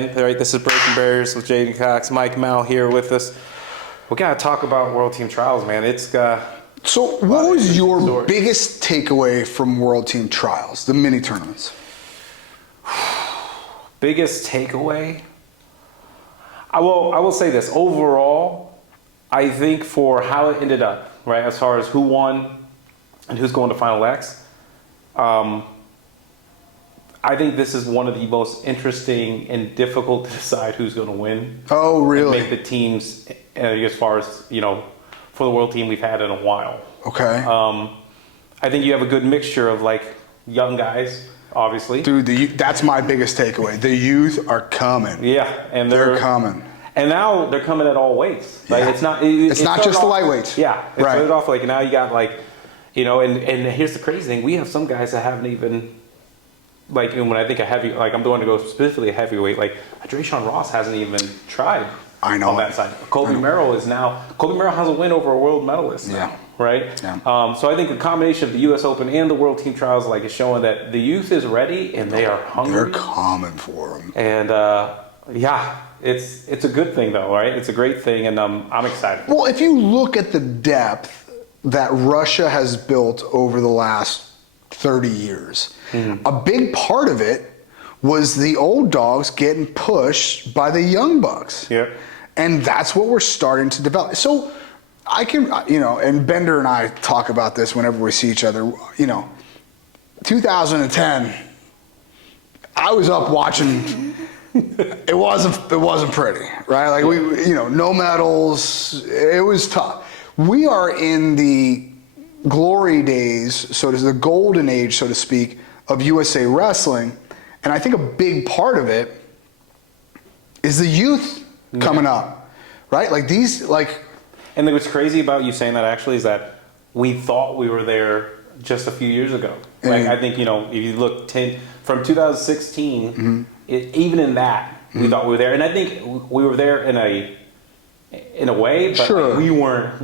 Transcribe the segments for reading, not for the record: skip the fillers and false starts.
All right, this is Breaking Barriers with Jaden Cox, Mike Mal here with us. We gotta talk about World Team Trials, man. So what was your biggest takeaway from World Team Trials, the mini tournaments? Biggest takeaway? I will say this. Overall, I think for how it ended up, right, as far as who won and who's going to Final X, I think this is one of the most interesting and difficult to decide who's going to win. Oh, really? And make the teams as far as, for the world team we've had in a while. Okay. I think you have a good mixture of like young guys, obviously. Dude, that's my biggest takeaway. The youth are coming. Yeah, and they're coming. And now they're coming at all weights. Like yeah. it's not just the lightweights. Yeah, it right. started off like now you got like, and here's the crazy thing: we have some guys that haven't even. Like when I think of heavy, like I'm going to go specifically a heavyweight. Like Drayshawn Ross hasn't even tried. I know on that side. Colby Merrill has a win over a world medalist now, yeah. right? Yeah. So I think the combination of the U.S. Open and the World Team Trials like is showing that the youth is ready and they are hungry. They're coming for them. And it's a good thing though, right? It's a great thing, and I'm excited. Well, if you look at the depth that Russia has built over the last 30 years. Mm-hmm. A big part of it was the old dogs getting pushed by the young bucks. Yep. And that's what we're starting to develop. So I can, and Bender and I talk about this whenever we see each other, 2010, I was up watching, it wasn't pretty, right? Like we, no medals, it was tough. We are in the glory days, so does the golden age, so to speak, of USA Wrestling, and I think a big part of it is the youth coming up, right? Like these, like. And what's crazy about you saying that actually is that we thought we were there just a few years ago. Like I think if you look from 2016, mm-hmm. Even in that we thought we were there, and I think we were there in a way, but sure. Like we weren't.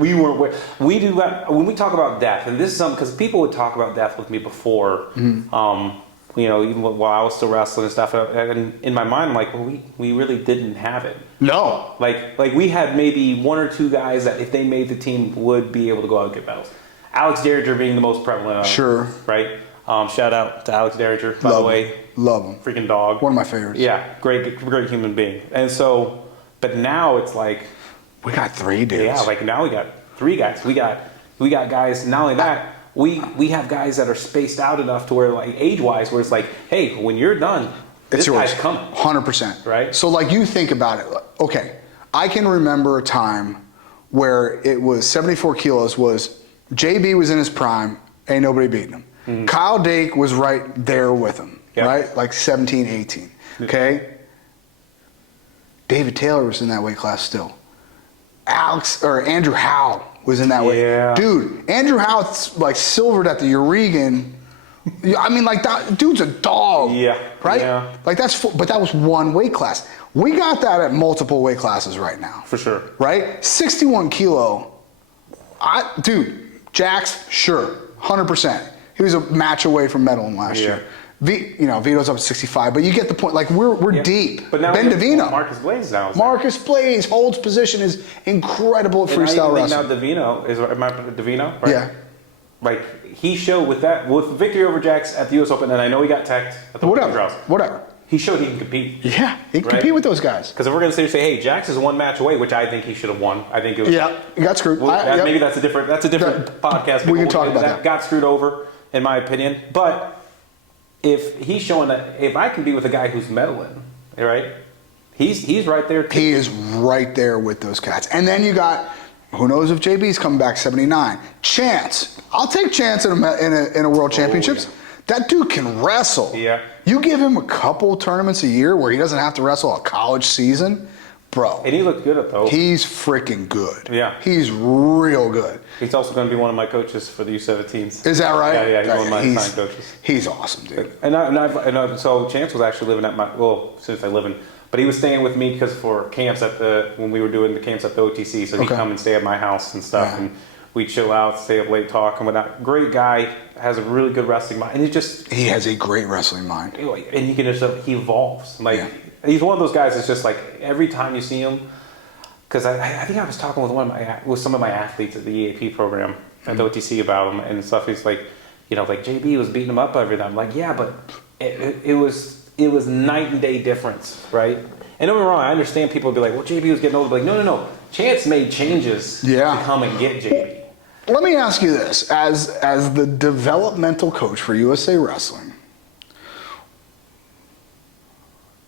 We do that when we talk about death, and this is something because people would talk about death with me before. Mm-hmm. Even while I was still wrestling and stuff, and in my mind, I'm like, well, we really didn't have it. No, like we had maybe one or two guys that if they made the team would be able to go out and get medals. Alex Derringer being the most prevalent. Sure. Right. Shout out to Alex Derringer, by the way. Love him. Freaking dog. One of my favorites. Yeah, great human being. And so, but now it's like. We got 3 dudes. Yeah, like now we got 3 guys. We got guys. Not only that, we have guys that are spaced out enough to where, like age-wise, where it's like, hey, when you're done, this guy's coming. 100%. Right. So, like, you think about it. Okay, I can remember a time where it was 74 kilos. Was JB was in his prime, ain't nobody beating him. Mm-hmm. Kyle Dake was right there with him. Yep. Right, like 17, 18. Okay. David Taylor was in that weight class still. Andrew Howe was in that way. Dude, Andrew Howe like silvered at the Euregan. I mean, like that dude's a dog. Yeah. Right? Yeah. Like but that was one weight class. We got that at multiple weight classes right now. For sure. Right? 61 kilo. Jax, sure. 100%. He was a match away from medaling last year. Vito's up at 65, but you get the point. Like we're deep. But now Ben Davino, Marcus Blaze now. Marcus Blaze holds position, is incredible at freestyle wrestling. Now Davino, right? Yeah. Like he showed with victory over Jax at the U.S. Open, and I know he got teched at the Whatever. He showed he can compete. Yeah, he can compete with those guys. Because if we're going to say, hey, Jax is 1 match away, which I think he should have won. I think it was. Yeah, he got screwed. Maybe that's a different podcast. We can talk about that. Got screwed over, in my opinion. But if he's showing that if I can be with a guy who's medaling, right? He's right there too. He is right there with those cats. And then you got, who knows if JB's coming back 79. Chance. I'll take Chance in a World Championships. Yeah. That dude can wrestle. Yeah. You give him a couple tournaments a year where he doesn't have to wrestle a college season, bro. And he looked good at those. He's freaking good. Yeah. He's real good. He's also going to be one of my coaches for the U17s. Is that right? Yeah, he's one of my assigned coaches. He's awesome, dude. So Chance was actually living at since I live in, but he was staying with me because for camps when we were doing the camps at the OTC, so he'd come and stay at my house and stuff. Yeah. And we chill out, stay up late, talk and whatnot. Great guy, has a really good wrestling mind, and he has a great wrestling mind. And you can just he evolves. Like he's one of those guys that's just like every time you see him. Because I think I was talking with some of my athletes at the EAP program at the OTC about him and stuff. He's like, like JB was beating him up every time. I'm like, yeah, but it was night and day difference, right? And don't get me wrong, I understand people would be like, well, JB was getting older. Like, no. Chance made changes to come and get JB. Let me ask you this: as the developmental coach for USA Wrestling,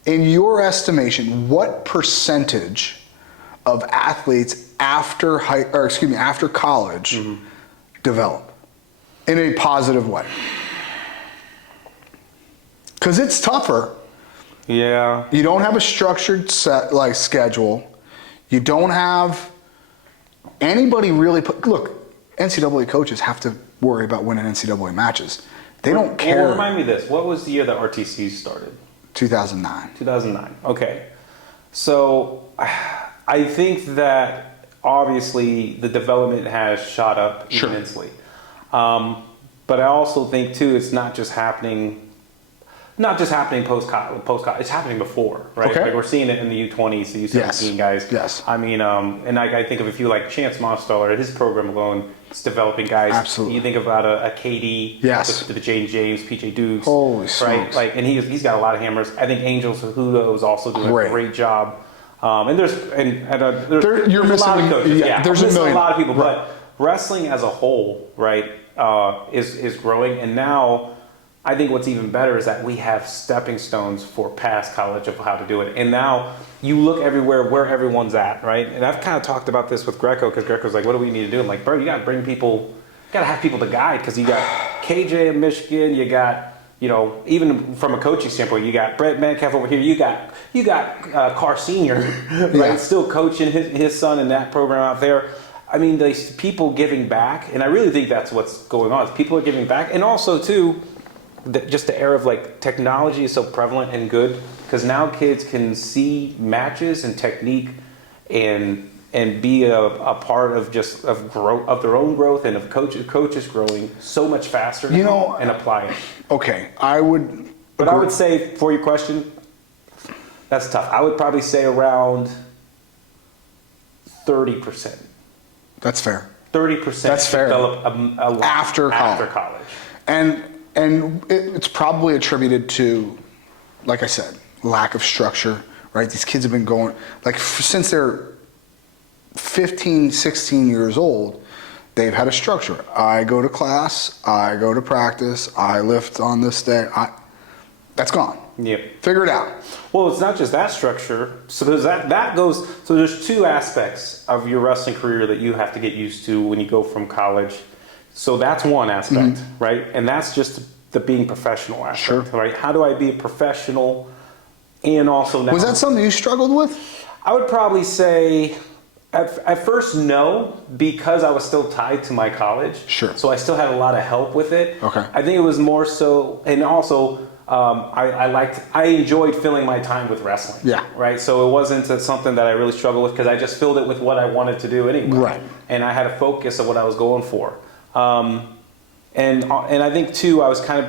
in your estimation, what percentage of athletes after college develop in a positive way? Because it's tougher. Yeah. You don't have a structured schedule. You don't have anybody really look, NCAA coaches have to worry about winning NCAA matches. They don't care. Well, remind me this. What was the year that RTC started? 2009. 2009. Okay. So I think that obviously the development has shot up immensely. But I also think too, it's not just happening post college. It's happening before, right? Okay. Like we're seeing it in the U20s, the U17 guys. Yes. I mean, and I think of a few like Chance Mosteller, his program alone is developing guys. Absolutely. You think about a KD. Yes. The James, PJ Dukes. Holy smokes. Right. Like, and he's got a lot of hammers. I think Angel Cejudo is also doing a great job. And there's you're missing a lot of coaches. There's a million. A lot of people, but wrestling as a whole, right, is growing, and now. I think what's even better is that we have stepping stones for past college of how to do it. And now you look everywhere where everyone's at, right? And I've kind of talked about this with Greco because Greco's like, what do we need to do? I'm like, bro, you got to bring people, you got to have people to guide because you got KJ in Michigan, you got, even from a coaching standpoint, you got Brett Metcalf over here, you got Carr Sr., right? Still coaching his son in that program out there. I mean, there's people giving back, and I really think that's what's going on. People are giving back, and also, too, just the era of like technology is so prevalent and good because now kids can see matches and technique and be a part of of their own growth and of coaches growing so much faster now and apply it. Okay, I would say for your question, that's tough. I would probably say around 30%. That's fair. 30%. That's fair. Develop a lot after college. And it's probably attributed to, like I said, lack of structure, right? These kids have been going, since they're 15, 16 years old, they've had a structure. I go to class, I go to practice, I lift on this day. That's gone. Yep. Figure it out. Well, it's not just that structure. So there's two aspects of your wrestling career that you have to get used to when you go from college. So that's one aspect, right? And that's just the being professional aspect, right? How do I be a professional and also now... Was that something you struggled with? I would probably say at first no, because I was still tied to my college. Sure. So I still had a lot of help with it. Okay. I think it was more so, and also I enjoyed filling my time with wrestling. Yeah. Right. So it wasn't something that I really struggled with because I just filled it with what I wanted to do anyway. Right. And I had a focus of what I was going for. And I think too, I was kind of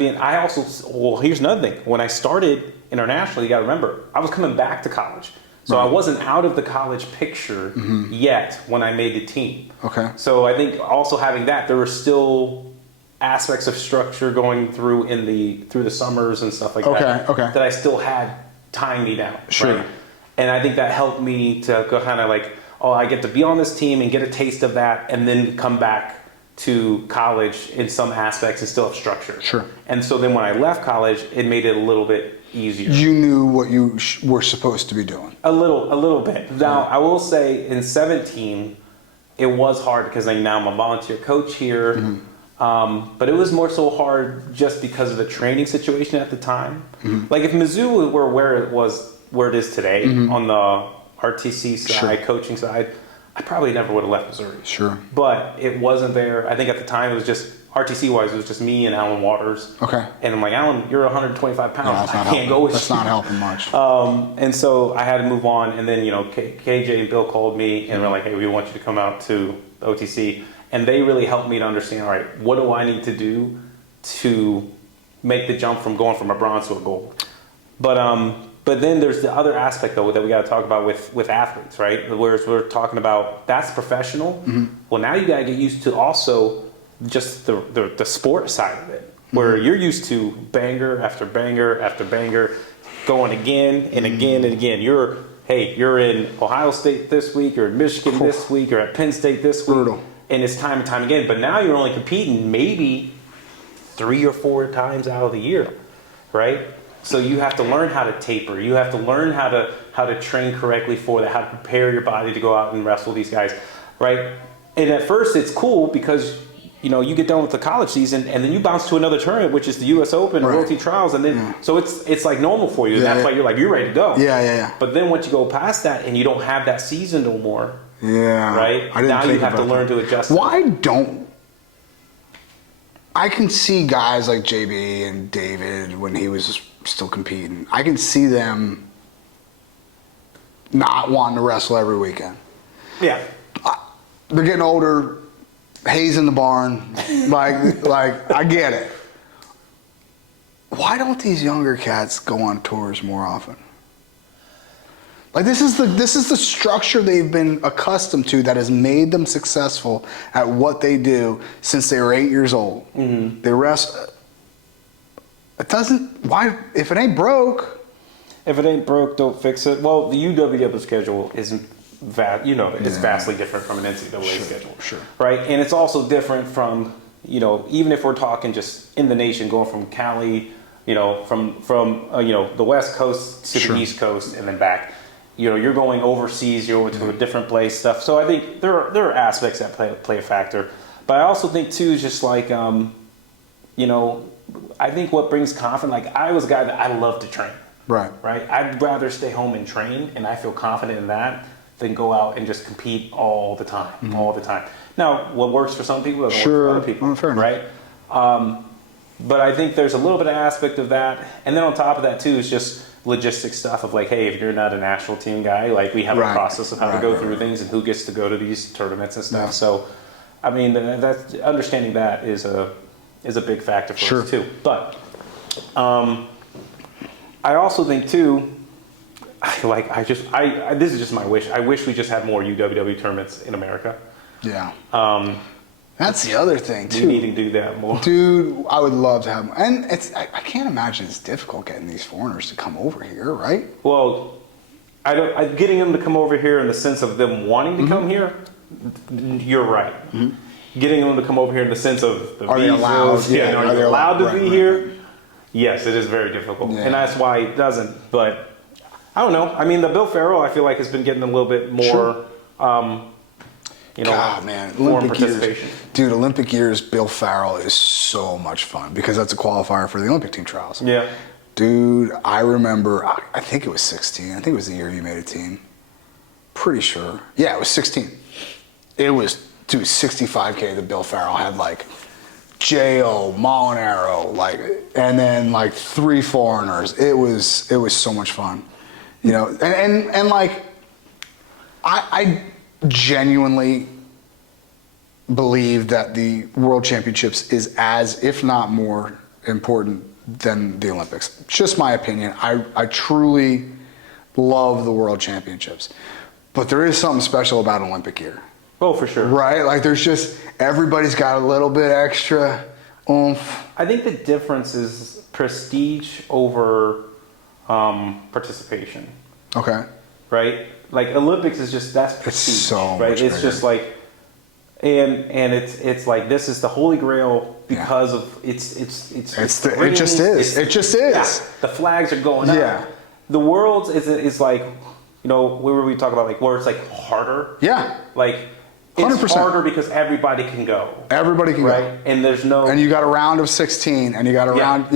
here's another thing. When I started internationally, you got to remember, I was coming back to college. So I wasn't out of the college picture yet when I made the team. Okay. So I think also having that, there were still aspects of structure going through through the summers and stuff like that. Okay. That I still had tying me down. Sure. Right? And I think that helped me to go kind of like, I get to be on this team and get a taste of that and then come back to college in some aspects and still have structure. Sure. And so then when I left college, it made it a little bit easier. You knew what you were supposed to be doing. A little bit. Now, I will say in 17, it was hard because now I'm a volunteer coach here. But it was more so hard just because of the training situation at the time. Like if Mizzou were where it is today on the RTC side, coaching side, I probably never would have left Missouri. Sure. But it wasn't there. I think at the time it was just, RTC-wise, it was just me and Alan Waters. Okay. And I'm like, Alan, you're 125 pounds. I can't go with you. That's not helping much. And so I had to move on. And then, KJ and Bill called me and were like, hey, we want you to come out to OTC. and they really helped me to understand, all right, what do I need to do to make the jump from going from a bronze to a gold? But then there's the other aspect though that we got to talk about with athletes, right? Whereas we're talking about that's professional. Well, now you got to get used to also just the sport side of it, where you're used to banger after banger after banger, going again and again and again. You're in Ohio State this week, or in Michigan this week, or at Penn State this week, Brutal. and it's time and time again. But now you're only competing maybe 3 or 4 times out of the year, right? So you have to learn how to taper. You have to learn how to train correctly for that, how to prepare your body to go out and wrestle these guys, right? And at first it's cool because you get done with the college season and then you bounce to another tournament, which is the U.S. Open or World Team Trials, and then so it's like normal for you. And that's why you're ready to go. Yeah. But then once you go past that and you don't have that season no more, right? I didn't now think you have to about learn that. to adjust. Why don't I can see guys like JB and David when he was still competing. I can see them not wanting to wrestle every weekend. Yeah. They're getting older. Hayes in the barn. Like I get it. Why don't these younger cats go on tours more often? Like this is the structure they've been accustomed to that has made them successful at what they do since they were 8 years old. Mm-hmm. They wrestle. It doesn't. Why? If it ain't broke. If it ain't broke, don't fix it. Well, the UWW schedule isn't it's vastly different from an NCAA schedule. Sure. Right, and it's also different from even if we're talking just in the nation, going from Cali, from the West Coast to the East Coast and then back. You're going overseas, you're going to a different place, stuff. So I think there are aspects that play a factor. But I also think too, is just like, I think what brings confidence, like I was a guy that I love to train. Right. I'd rather stay home and train, and I feel confident in that, than go out and just compete all the time, Now, what works for some people doesn't work for other people, fair enough. right? But I think there's a little bit of aspect of that. And then on top of that too is just logistic stuff of like, hey, if you're not a national team guy, like we have a process of how to go through things and who gets to go to these tournaments and stuff. Yeah. So, I mean, that's understanding that is a big factor for us too. But I also think too, this is just my wish. I wish we just had more UWW tournaments in America. Yeah. That's the other thing too. We need to do that more, dude. I would love to have more. And I can't imagine it's difficult getting these foreigners to come over here, right? Well, getting them to come over here in the sense of them wanting to come here. You're right. Mm-hmm. Getting them to come over here in the sense of are they allowed? Yeah, are they allowed to be here? Yes, it is very difficult, and that's why it doesn't. But I don't know. I mean, the Bill Farrell, I feel like has been getting a little bit more. God, man, Olympic years, dude. Olympic years, Bill Farrell is so much fun because that's a qualifier for the Olympic team trials. Yeah, dude, I remember. I think it was 16. I think it was the year he made a team. Pretty sure. Yeah, it was 16. It was 65K that Bill Farrell had like J.O., Molinaro, and then 3 foreigners. It was so much fun, and I genuinely believe that the World Championships is as, if not more, important than the Olympics. Just my opinion. I truly love the World Championships. But there is something special about Olympic year. Oh, for sure. Right? There's just, everybody's got a little bit extra oomph. I think the difference is prestige over participation. Okay. Right? Olympics is just, that's prestige. It's so right? much It's just and it's like this is the holy grail because of it just is. Yeah, the flags are going up. Yeah. The world is like, where we talk about where it's harder. Yeah. It's 100%. harder because everybody can go. Everybody can go. And there's no. And you got a round of 16, and you got a round.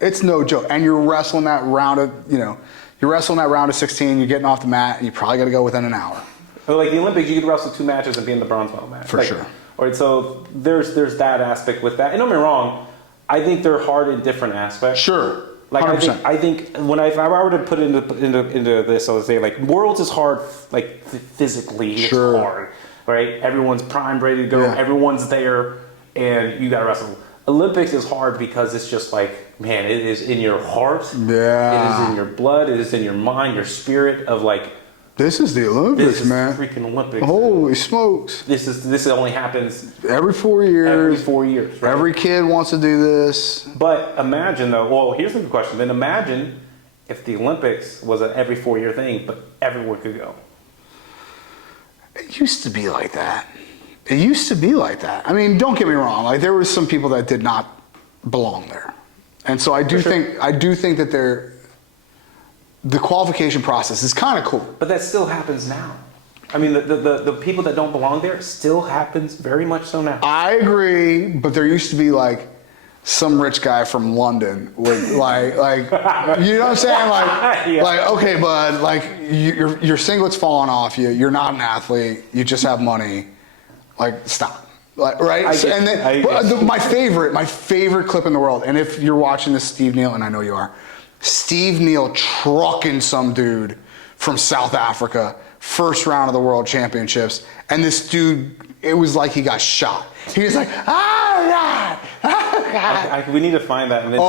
It's no joke. And you're wrestling that round of 16. You're getting off the mat, and you probably got to go within an hour. But the Olympics, you could wrestle 2 matches and be in the bronze medal match. For sure. All right, so there's that aspect with that. And don't get me wrong, I think they're hard in different aspects. Sure. 100%. I think if I were to put it into this, I would say Worlds is hard physically. It's hard. right? Everyone's primed, ready to go. Yeah. Everyone's there, and you got to wrestle. Olympics is hard because it's just like, man, it is in your heart. Yeah. It is in your blood. It is in your mind, your spirit of like, this is the Olympics, this is man. freaking Olympics. Holy smokes. This only happens every 4 years. every 4 years. Right? Every kid wants to do this. But imagine though, well, here's the question. Then imagine if the Olympics was an every 4 year thing, but everyone could go. It used to be like that. It used to be like that. I mean, don't get me wrong. Like there were some people that did not belong there, and so I do think that the qualification process is kind of cool. But that still happens now. I mean, the people that don't belong there still happens very much so now. I agree, but there used to be like some rich guy from London with like you know what I'm saying? Like, Yeah. like okay, bud, like your singlet's falling off you. You're not an athlete. You just have money. Like, stop. Like, right? My favorite clip in the world, and if you're watching this, Steve Neal, and I know you are, Steve Neal trucking some dude from South Africa, first round of the World Championships, and this dude, it was like he got shot. He was like, all right. We need to find that and then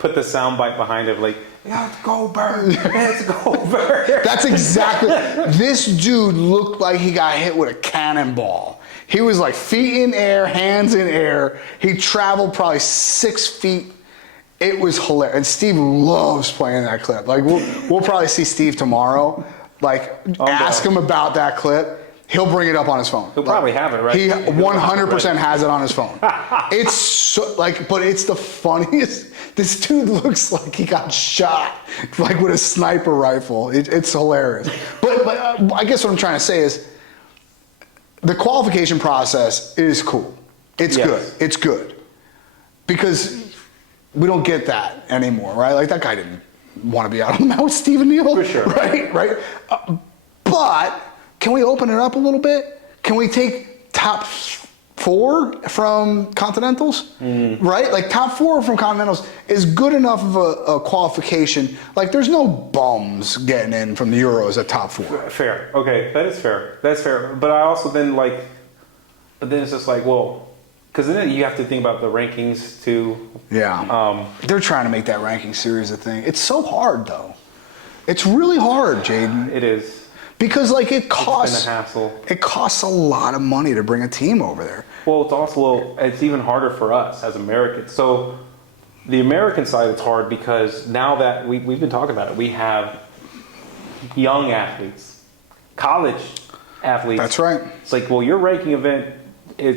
put the soundbite behind it, like, let's go, Bird. Let's go, Bird. That's exactly. This dude looked like he got hit with a cannonball. He was like feet in air, hands in air. He traveled probably 6 feet. It was hilarious. And Steve loves playing that clip. Like we'll probably see Steve tomorrow. Like ask him about that clip. He'll bring it up on his phone. He'll probably have it, right? He 100% has it on his phone. It's so, like, but it's the funniest. This dude looks like he got shot, like with a sniper rifle. It's hilarious. But I guess what I'm trying to say is, the qualification process is cool. It's good. It's good. Because we don't get that anymore, right? Like that guy didn't want to be out on the mat with Stephen Neal. For sure. Right? But can we open it up a little bit? Can we take top 4 from Continentals? Right? Like top 4 from Continentals is good enough of a qualification. Like there's no bums getting in from the Euros at top 4. Fair. Okay, that is fair. That's fair. But I also then but then it's just like, well, because then you have to think about the rankings too. Yeah. They're trying to make that ranking series a thing. It's so hard though. It's really hard, Jaden. It is. Because like it costs, it's been a hassle. It costs a lot of money to bring a team over there. Well, it's even harder for us as Americans. So the American side, it's hard because now that we've been talking about it, we have young athletes, college athletes. That's right. It's like, well, your ranking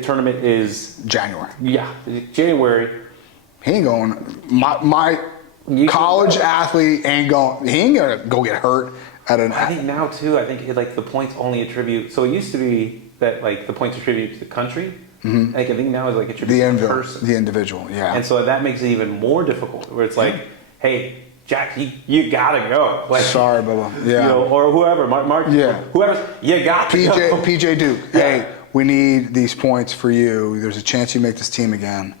tournament is January. Yeah, January. He ain't going. My college athlete ain't going. He ain't gonna go get hurt. I think now too. I think the points only attribute. So it used to be that like the points attribute to the country. Mm-hmm. I think now it's like attribute to the person, the individual. Yeah. And so that makes it even more difficult. Where it's like, hey, Jack, you gotta go. Like, sorry, Bubba. Yeah. You know, or whoever, Mark. Yeah. Whoever, you got to go. PJ Duke. Yeah. Hey, we need these points for you. There's a chance you make this team again.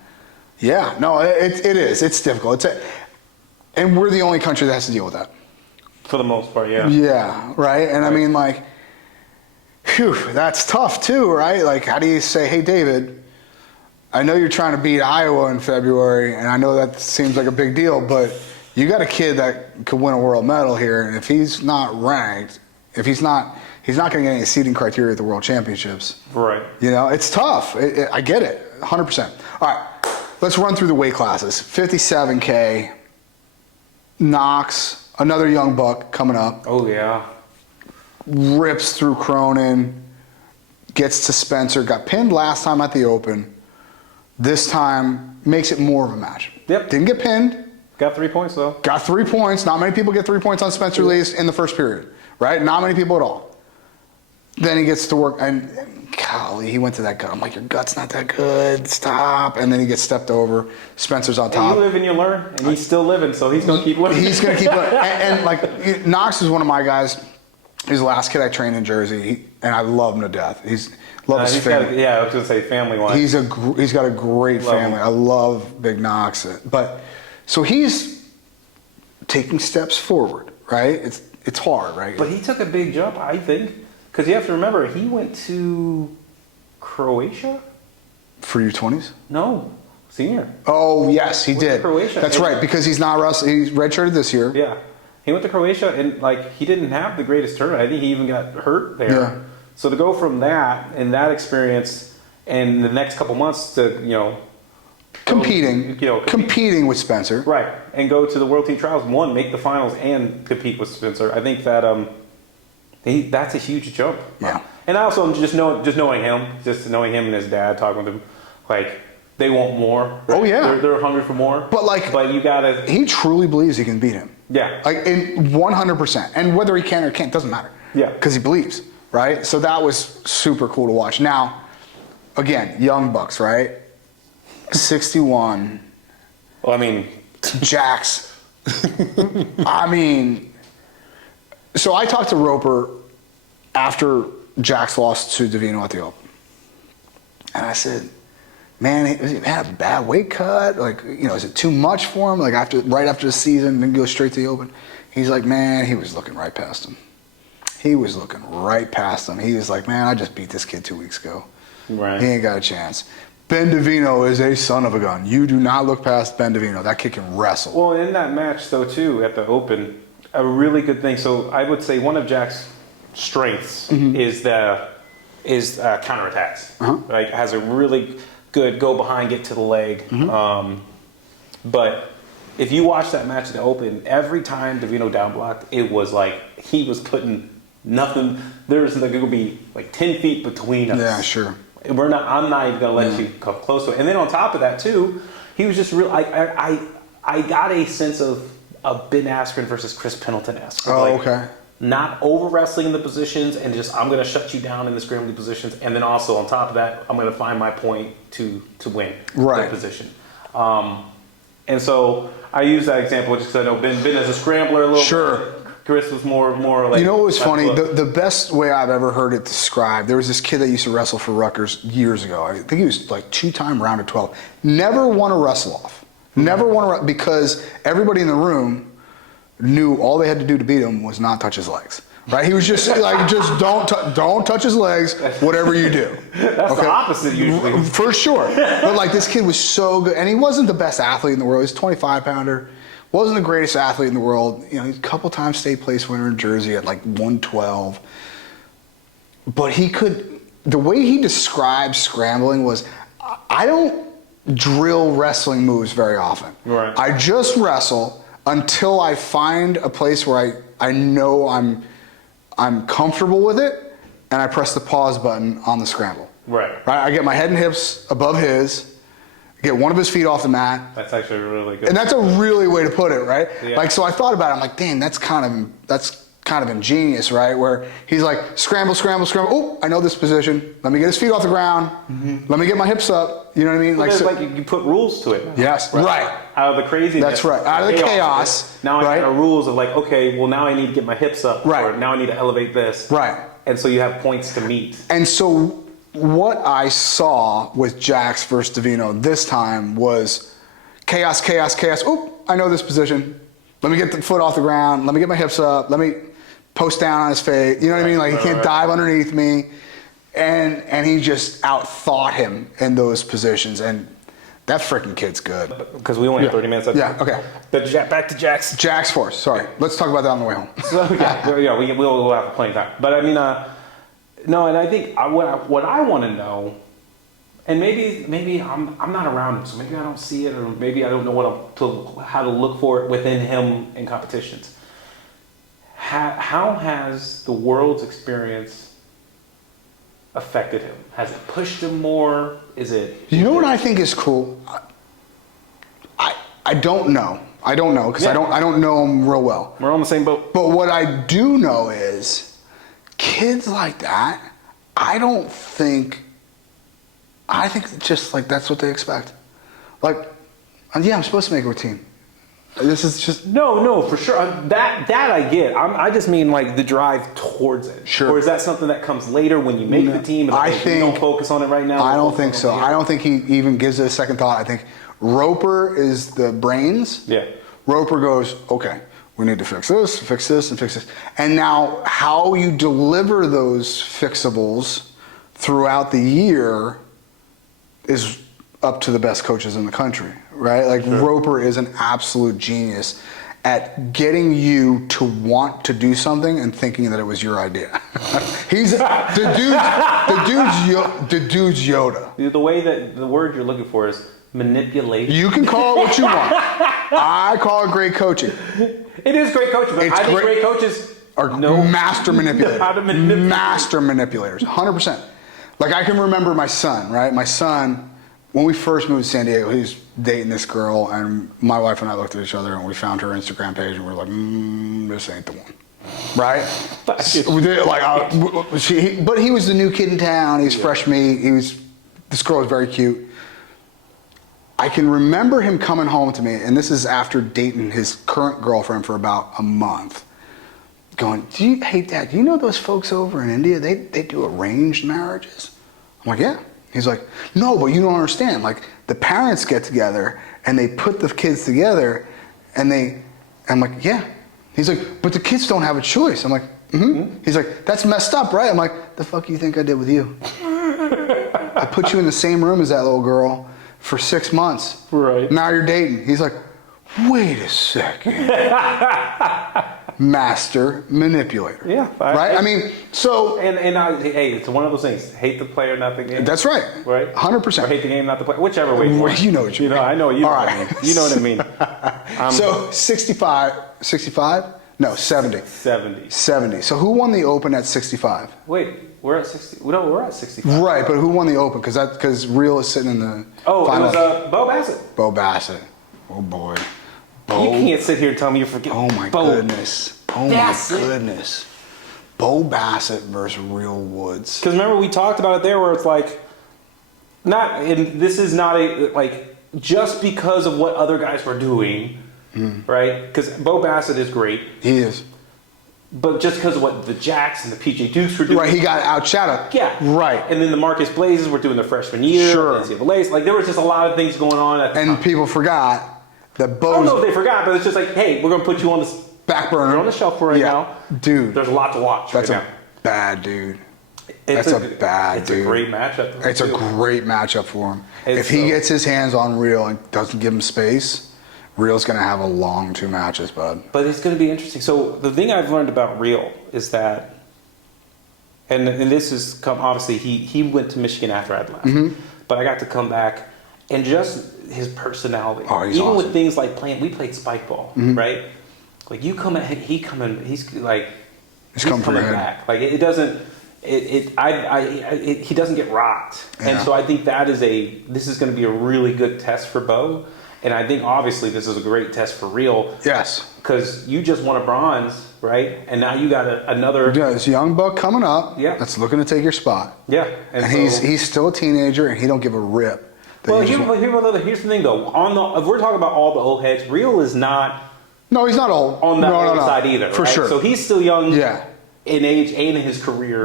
Yeah. No, it is. It's difficult. And we're the only country that has to deal with that. For the most part, yeah. Yeah, right? And I mean, like, phew, that's tough too, right? Like, how do you say, hey, David, I know you're trying to beat Iowa in February, and I know that seems like a big deal, but you got a kid that could win a world medal here, and if he's not ranked, he's not going to get any seeding criteria at the World Championships. Right. You know, it's tough. I get it, 100%. All right, let's run through the weight classes. 57K, Knox. Another young buck coming up. Oh, yeah. Rips through Cronin, gets to Spencer, got pinned last time at the Open. This time makes it more of a match. Yep. Didn't get pinned. Got 3 points, though. Got 3 points. Not many people get 3 points on Spencer Lee's in the first period, right? Not many people at all. Then he gets to work, and golly, he went to that gut. I'm like, your gut's not that good. Stop. And then he gets stepped over. Spencer's on top. You live and you learn, and he's still living, so he's going to keep living. He's going to keep living. And like, Knox is one of my guys. He's the last kid I trained in Jersey, and I love him to death. Love his family. I was going to say family-wise. He's got a great family. I love Big Knox. But so he's taking steps forward, right? It's hard, right? But he took a big jump, I think. Because you have to remember, he went to Croatia? For U20s? No, senior. Oh, yes, he Went to did. Croatia. That's right, because he's not he's redshirted this year. Yeah. He went to Croatia, and, like, he didn't have the greatest tournament. I think he even got hurt there. Yeah. So to go from that and that experience and the next couple months to, Competing with Spencer. Right. And go to the World Team Trials, make the finals and compete with Spencer. I think that that's a huge jump. Yeah. And I also just knowing him and his dad, talking with him, like, they want more. Right? Oh, yeah. They're hungry for more. But you gotta. He truly believes he can beat him. Yeah. Like, in 100%. And whether he can or can't doesn't matter. Yeah. Because he believes, right? So that was super cool to watch. Now, again, young bucks, right? 61. Well, I mean, Jax. I mean, so I talked to Roper after Jax lost to Davino at the Open. And I said, man, he had a bad weight cut. Like, is it too much for him? Like, right after the season, then go straight to the Open. He's like, man, he was looking right past him. He was looking right past him. He was like, man, I just beat this kid 2 weeks ago. Right. He ain't got a chance. Ben Davino is a son of a gun. You do not look past Ben Davino. That kid can wrestle. Well, in that match, though, too, at the Open, a really good thing. So I would say one of Jack's strengths is counterattacks. Like, has a really good go behind, get to the leg. But if you watch that match at the Open, every time Davino down blocked, it was like he was putting nothing. There's going to be like 10 feet between us. Yeah, sure. I'm not even going to let you come close to it. And then on top of that, too, he was just real. I got a sense of Ben Askren versus Chris Pendleton-esque. Okay. Not over wrestling in the positions and just, I'm going to shut you down in the scrambling positions. And then also on top of that, I'm going to find my point to win the position. And so I use that example just because I know Ben is a scrambler a little bit. Chris was more like... You know what was funny? The best way I've ever heard it described, there was this kid that used to wrestle for Rutgers years ago. I think he was like 2-time round of 12. Never won a wrestle off. Never won because everybody in the room knew all they had to do to beat him was not touch his legs. Right? He was just like, don't touch his legs, whatever you do. That's the opposite usually. For sure. But like, this kid was so good. And he wasn't the best athlete in the world. He's a 25-pounder. Wasn't the greatest athlete in the world. He's a couple times state place winner in Jersey at like 112. But the way he described scrambling was, I don't drill wrestling moves very often. Right. I just wrestle until I find a place where I know I'm comfortable with it, and I press the pause button on the scramble. Right. I get my head and hips above his, get one of his feet off the mat. That's actually really good. And that's a really way to put it, right? Yeah. Like, so I thought about it. I'm like, damn, that's kind of ingenious, right? Where he's like, scramble, scramble, scramble. Oh, I know this position. Let me get his feet off the ground. Let me get my hips up. You know what I mean? Well, like you put rules to it. Yes, right. Out of the craziness. That's right. Out of the chaos. Now I got rules of like, okay, well now I need to get my hips up. Right. Or now I need to elevate this. Right. And so you have points to meet. And so what I saw with Jax versus Davino this time was chaos, chaos, chaos. Oh, I know this position. Let me get the foot off the ground. Let me get my hips up. Let me post down on his face. You know what I mean? Like, he can't dive underneath me. And he just out-thought him in those positions. And that freaking kid's good. Because we only have 30 minutes. Okay. Back to Jax. Jax Forrest. Sorry. Let's talk about that on the way home. So, we'll have plenty of time. But I mean, no, and I think what I want to know, and maybe I'm not around him, so maybe I don't see it, or maybe I don't know how to look for it within him in competitions. How has the world's experience affected him? Has it pushed him more? Is it? You know what I think is cool? I don't know. I don't know because I don't know him real well. We're on the same boat. But what I do know is, kids like that, I think just like that's what they expect. Like, yeah, I'm supposed to make a routine. This is just no, for sure. That I get. I just mean like the drive towards it. Sure. Or is that something that comes later when you make the team? And I think you don't focus on it right now. I don't think so. I don't think he even gives it a second thought. I think Roper is the brains. Yeah. Roper goes, okay, We need to fix this, and fix this. And now how you deliver those fixables throughout the year is up to the best coaches in the country, right? Like Roper is an absolute genius at getting you to want to do something and thinking that it was your idea. He's the dude's Yoda. The way that the word you're looking for is manipulation. You can call it what you want. I call it great coaching. It is great coaching, but I think great coaches are master manipulators. How to manipulate. Master manipulators, 100%. Like I can remember my son, right? My son, when we first moved to San Diego, he was dating this girl, and my wife and I looked at each other, and we found her Instagram page, and we were like, this ain't the one, right? But he was the new kid in town. He's fresh meat. This girl was very cute. I can remember him coming home to me, and this is after dating his current girlfriend for about a month, going, hey, Dad, do you know those folks over in India? They do arranged marriages. I'm like, yeah. He's like, no, but you don't understand. Like, the parents get together, and they put the kids together, and I'm like, yeah. He's like, but the kids don't have a choice. I'm like, mm-hmm. He's like, that's messed up, right? I'm like, the fuck you think I did with you? I put you in the same room as that little girl for 6 months. Right. Now you're dating. He's like, wait a second. Master manipulator. Yeah. Right? I mean, so... Hey, it's one of those things. Hate the player, not the game. That's right. Right? 100%. Or hate the game, not the player. Whichever way. You know what you mean. I know you know All what I mean. You know what I mean. So 65? No, 70. 70. So who won the Open at 65? Wait, we're at 60. No, we're at 65. Right, but who won the Open? Because Real is sitting in the final. It was Bo Bassett. Bo Bassett. Oh, boy. You can't sit here and tell me you're forgetting. Oh, my goodness. Oh, my goodness. Bo Bassett versus Real Woods. Because remember, we talked about it there where it's like, this is not just because of what other guys were doing, right? Because Bo Bassett is great. He is. But just because of what the Jax and the PJ Dukes were doing. Right, he got outshadowed. Yeah. Right. And then the Marcus Blazes were doing their freshman year. Sure. NCAA. Like, there was just a lot of things going on at the time. People forgot that Bo. I don't know if they forgot, but it's just like, hey, we're going to put you on the back burner. You're on the shelf for right now. Dude. There's a lot to watch That's right now. Bad dude. It's a bad dude. It's a great matchup. It's a great matchup for him. If he gets his hands on Real and doesn't give him space, Real's going to have a long 2 matches, bud. But it's going to be interesting. So the thing I've learned about Real is that, and this is obviously he went to Michigan after I'd left, but I got to come back, and just his personality. Oh, he's even awesome. with things like we played spike ball, right? Like he's coming back. Like it doesn't. He doesn't get rocked, and so I think this is going to be a really good test for Bo, and I think obviously this is a great test for Real. Yes, because you just won a bronze, right? And now you got another. Yeah, this young buck coming up. Yeah, that's looking to take your spot. Yeah, and he's still a teenager, and he don't give a rip. Well, here's the thing though. If we're talking about all the old heads, Real is not. No, he's not old on that old side either. For sure. So he's still young. Yeah. In age and in his career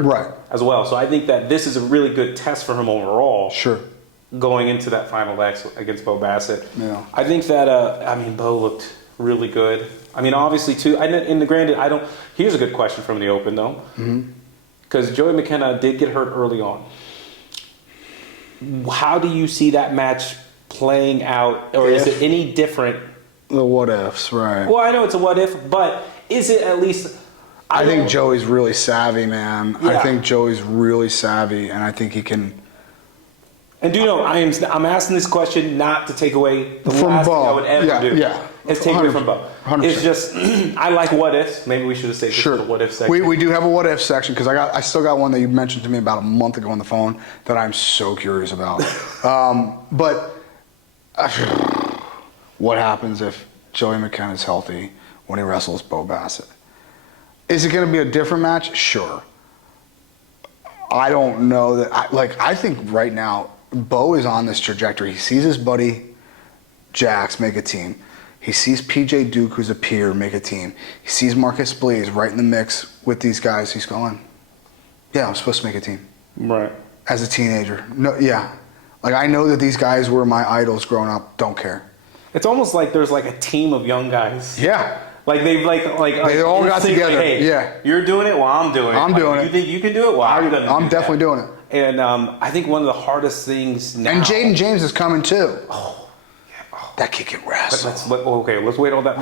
as well. So I think that this is a really good test for him overall. Sure. Going into that final X against Bo Bassett. Yeah. I think that, Bo looked really good. I mean, obviously, too, here's a good question from the Open, though. Because Joey McKenna did get hurt early on. How do you see that match playing out? Or is it any different? The what ifs, right. Well, I know it's a what if, but is it at least... I think Joey's really savvy, man. Yeah. I think Joey's really savvy, and I think he can. And do you know, I'm asking this question not to take away the last thing I would ever do. Yeah, it's take away from Bo. 100%. It's just I like what ifs. Maybe we should have saved this for the what if section. We do have a what if section because I still got one that you mentioned to me about a month ago on the phone that I'm so curious about. What happens if Joey McKenna's healthy when he wrestles Bo Bassett? Is it going to be a different match? Sure. I don't know that. I think right now, Bo is on this trajectory. He sees his buddy Jax make a team. He sees PJ Duke, who's a peer, make a team. He sees Marcus Blaze right in the mix with these guys. He's going, yeah, I'm supposed to make a team. Right. As a teenager. No, yeah. I know that these guys were my idols growing up. Don't care. It's almost like there's a team of young guys. Yeah. Like they They all got together. Hey, yeah, you're doing it. Well, I'm doing it. I'm doing You it. think you can do it? Well, I'm definitely doing it. And I think one of the hardest things now. And Jaden James is coming too. Oh, yeah. Oh. That kid can wrestle. Let's wait on that.